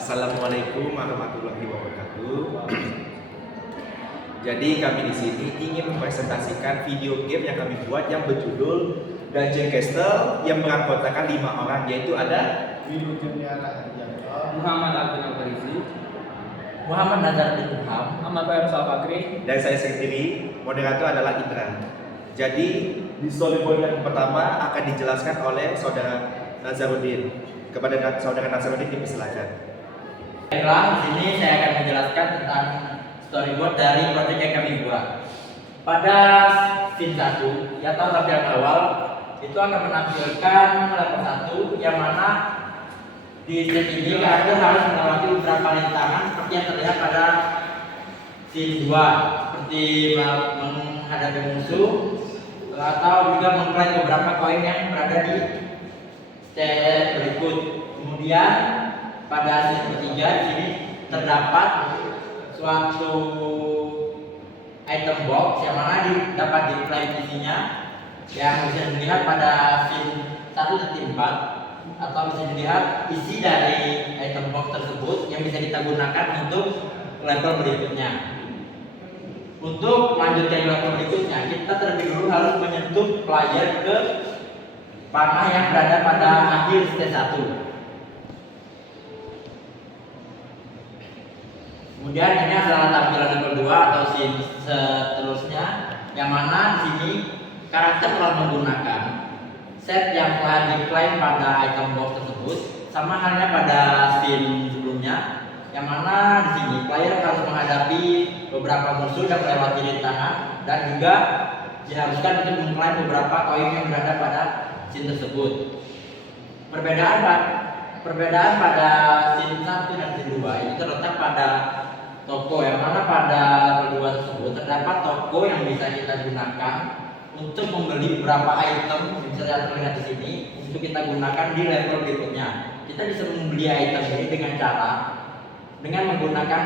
Assalamualaikum warahmatullahi wabarakatuh. Jadi kami di sini ingin mempresentasikan video game yang kami buat yang berjudul Dungeon Castle yang beranggotakan 5 orang, yaitu ada Wilujeng Yara Hadianto, Muhammad Alvin Al-Farizi, Muhammad Nazar bin Ilham, Ahmad Fairuz Al-Fakri, dan saya sendiri. Moderator adalah Indra. Jadi di storyboard yang pertama akan dijelaskan oleh saudara Nazaruddin. Kepada saudara Nazaruddin dipersilakan. Baiklah, di sini saya akan menjelaskan tentang storyboard dari proyek yang kami buat. Pada scene 1, atau tampilan awal, itu akan menampilkan level 1 yang mana di scene ini karakter harus melewati beberapa rintangan seperti yang terlihat pada scene 2, seperti menghadapi musuh atau juga mengklaim beberapa koin yang berada di step berikut. Kemudian pada scene ketiga di sini terdapat suatu item box yang mana dapat diklaim isinya, yang bisa dilihat pada scene 1.4 atau bisa dilihat isi dari item box tersebut yang bisa kita gunakan untuk level berikutnya. Untuk melanjutkan level berikutnya, kita terlebih dahulu harus menyentuh player ke panah yang berada pada akhir stage 1. Kemudian ini adalah tampilan level 2 atau scene seterusnya, yang mana di sini karakter telah menggunakan set yang telah diklaim pada item box tersebut, sama halnya pada scene sebelumnya, yang mana di sini player harus menghadapi beberapa musuh dan melewati rintangan dan juga diharuskan untuk mengklaim beberapa koin yang berada pada scene tersebut. Perbedaan pada scene 1 dan scene 2 ini terletak pada toko, yang mana pada level 2 tersebut terdapat toko yang bisa kita gunakan untuk membeli beberapa item yang bisa terlihat di sini untuk kita gunakan di level berikutnya. Kita bisa membeli item ini dengan menggunakan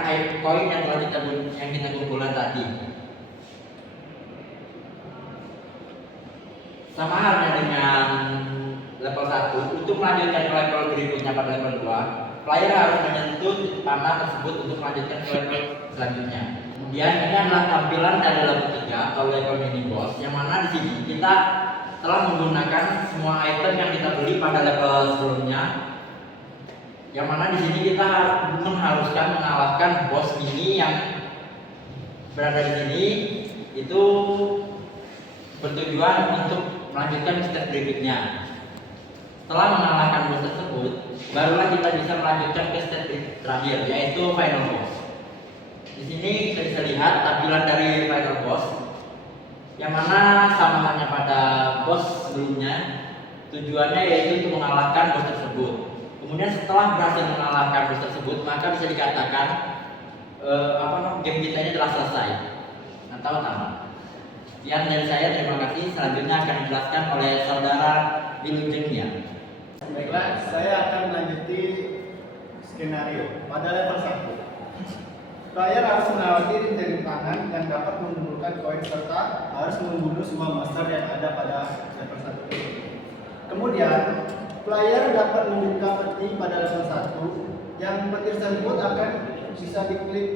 koin yang telah kita kumpulkan tadi. Sama halnya dengan level 1, untuk melanjutkan ke level berikutnya pada level 2, player harus menyentuh panah tersebut untuk melanjutkan ke level selanjutnya. Kemudian ini adalah tampilan dari level 3 atau level mini boss, yang mana di sini kita telah menggunakan semua item yang kita beli pada level sebelumnya, yang mana di sini kita mengharuskan mengalahkan boss mini yang berada di sini. Itu bertujuan untuk melanjutkan step berikutnya. Setelah mengalahkan boss tersebut, barulah kita bisa melanjutkan ke step terakhir, yaitu final boss. Di sini kita bisa lihat tampilan dari final boss, yang mana sama halnya pada boss sebelumnya, tujuannya yaitu untuk mengalahkan boss tersebut. Kemudian setelah berhasil mengalahkan boss tersebut, maka bisa dikatakan game kita ini telah selesai atau tamat. Sekian dari saya, terima kasih. Selanjutnya akan dijelaskan oleh saudara Wilujeng Yara. Baiklah, saya akan melanjuti skenario. Pada level 1, player harus melewati rintangan yang dapat mengumpulkan koin serta harus membunuh semua monster yang ada pada level 1 ini. Kemudian, player dapat membuka peti pada level 1, yang peti tersebut akan bisa diklik.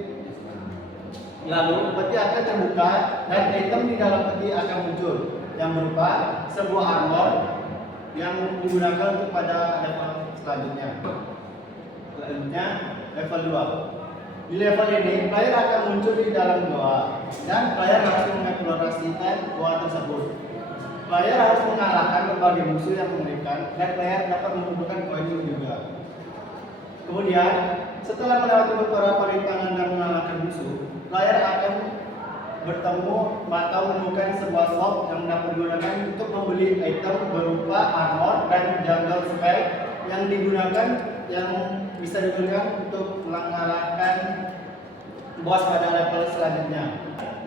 Lalu peti akan terbuka dan item di dalam peti akan muncul yang berupa sebuah armor yang digunakan untuk pada level selanjutnya. Selanjutnya level 2. Di level ini player akan muncul di dalam goa dan player harus mengeksplorasikan goa tersebut. Player harus mengalahkan berbagai musuh yang mengerikan dan player dapat mengumpulkan koin juga. Kemudian setelah melewati beberapa rintangan dan mengalahkan musuh, player akan bertemu atau menemukan sebuah shop yang dapat digunakan untuk membeli item berupa armor dan jungle spell yang bisa digunakan untuk mengalahkan boss pada level selanjutnya.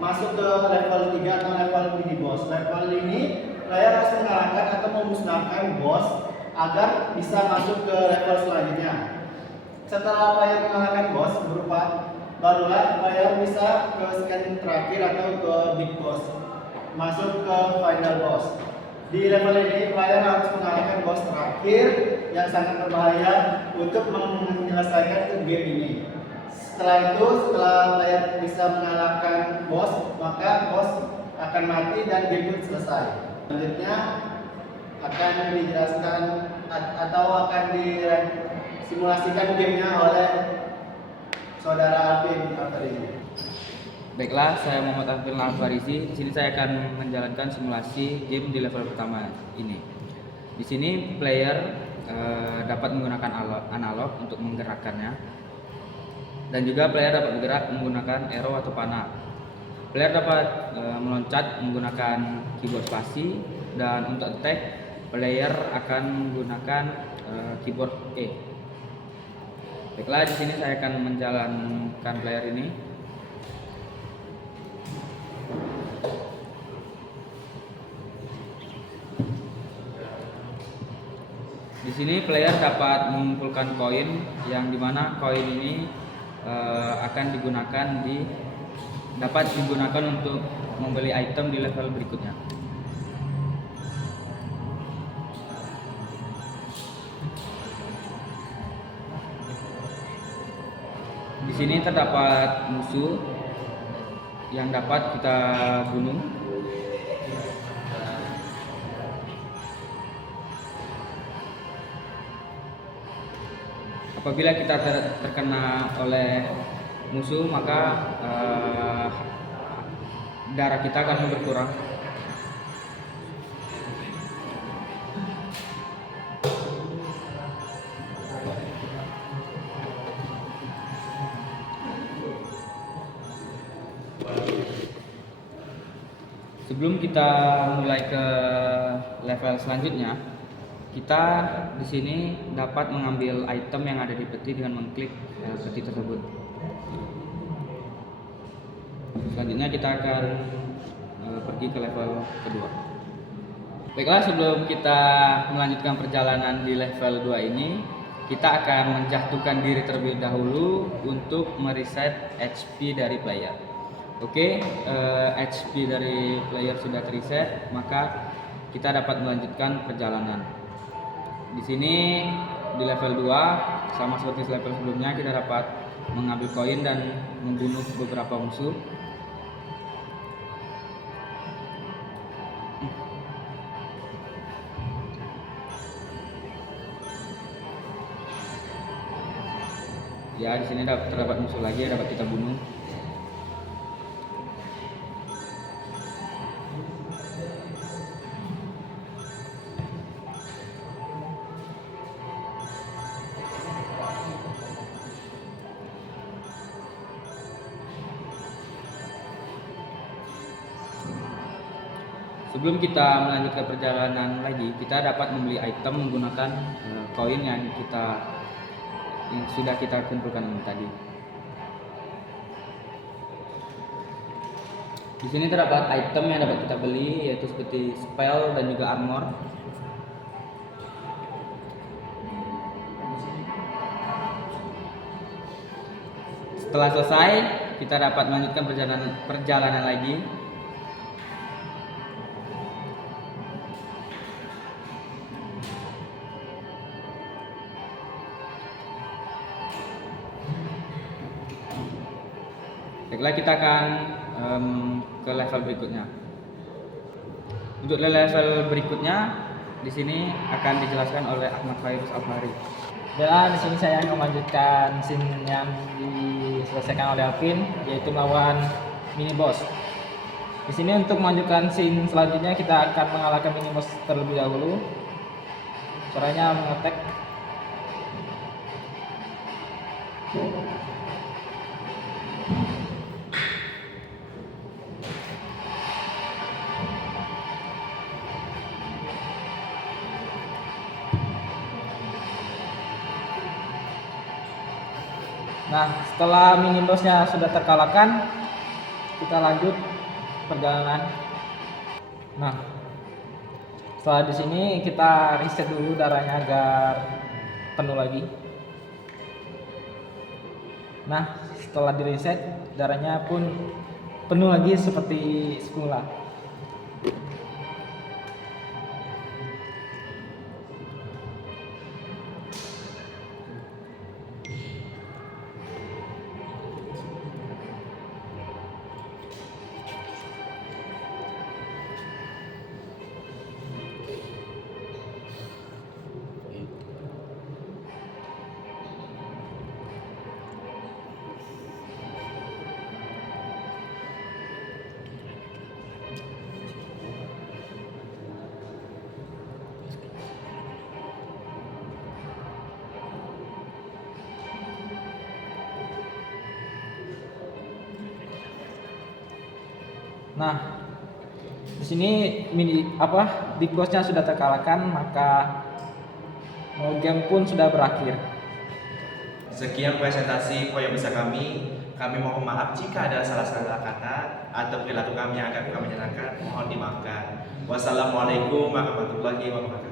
Masuk ke level 3 atau level mini boss. Level ini player harus mengalahkan atau memusnahkan boss agar bisa masuk ke level selanjutnya. Setelah player mengalahkan boss barulah player bisa ke scan terakhir atau ke big boss, masuk ke final boss. Di level ini player harus mengalahkan boss terakhir yang sangat berbahaya untuk menyelesaikan game ini. Setelah itu, setelah player bisa mengalahkan bos, maka bos akan mati dan game pun selesai. Selanjutnya akan dijelaskan atau akan disimulasikan gamenya oleh saudara Alvin Alfarizi. Baiklah, saya Muhammad Alvin Alfarizi. Di sini saya akan menjalankan simulasi game di level pertama ini. Di sini player dapat menggunakan analog untuk menggerakkannya, dan juga player dapat bergerak menggunakan arrow atau panah. Player dapat meloncat menggunakan keyboard spasi, dan untuk attack player akan menggunakan keyboard E. Baiklah, di sini saya akan menjalankan player ini. Di sini player dapat mengumpulkan koin, yang dimana koin ini akan dapat digunakan untuk membeli item di level berikutnya. Di sini terdapat musuh yang dapat kita bunuh. Apabila kita terkena oleh musuh, maka darah kita akan berkurang. Sebelum kita mulai ke level selanjutnya, kita di sini dapat mengambil item yang ada di peti dengan mengklik peti tersebut. Selanjutnya kita akan pergi ke level kedua. Baiklah, sebelum kita melanjutkan perjalanan di level 2 ini, kita akan menjatuhkan diri terlebih dahulu untuk mereset HP dari player. Oke, HP dari player sudah reset, maka kita dapat melanjutkan perjalanan. Di sini di level 2, sama seperti level sebelumnya, kita dapat mengambil koin dan membunuh beberapa musuh. Ya, di sini terdapat musuh lagi yang dapat kita bunuh. Sebelum kita melanjutkan perjalanan lagi, kita dapat membeli item menggunakan koin yang sudah kita kumpulkan tadi. Di sini terdapat item yang dapat kita beli, yaitu seperti spell dan juga armor. Setelah selesai, kita dapat melanjutkan perjalanan lagi. Baiklah, kita akan ke level berikutnya. Untuk level berikutnya, di sini akan dijelaskan oleh Ahmad Fairuz Alfari. Dan di sini saya akan melanjutkan scene yang diselesaikan oleh Alvin, yaitu melawan mini boss. Di sini untuk melanjutkan scene selanjutnya, kita akan mengalahkan mini boss terlebih dahulu. Caranya mengetek. Nah, setelah mini bossnya sudah terkalahkan, kita lanjut perjalanan. Nah, setelah di sini kita reset dulu darahnya agar penuh lagi. Nah, setelah di reset, darahnya pun penuh lagi seperti semula. Nah, di sini Big Boss-nya sudah terkalahkan, maka game pun sudah berakhir. Sekian presentasi poin besar kami. Kami mohon maaf jika ada salah-salah kata atau perilaku kami yang akan kami menyenangkan. Mohon dimaafkan. Wassalamualaikum warahmatullahi wabarakatuh.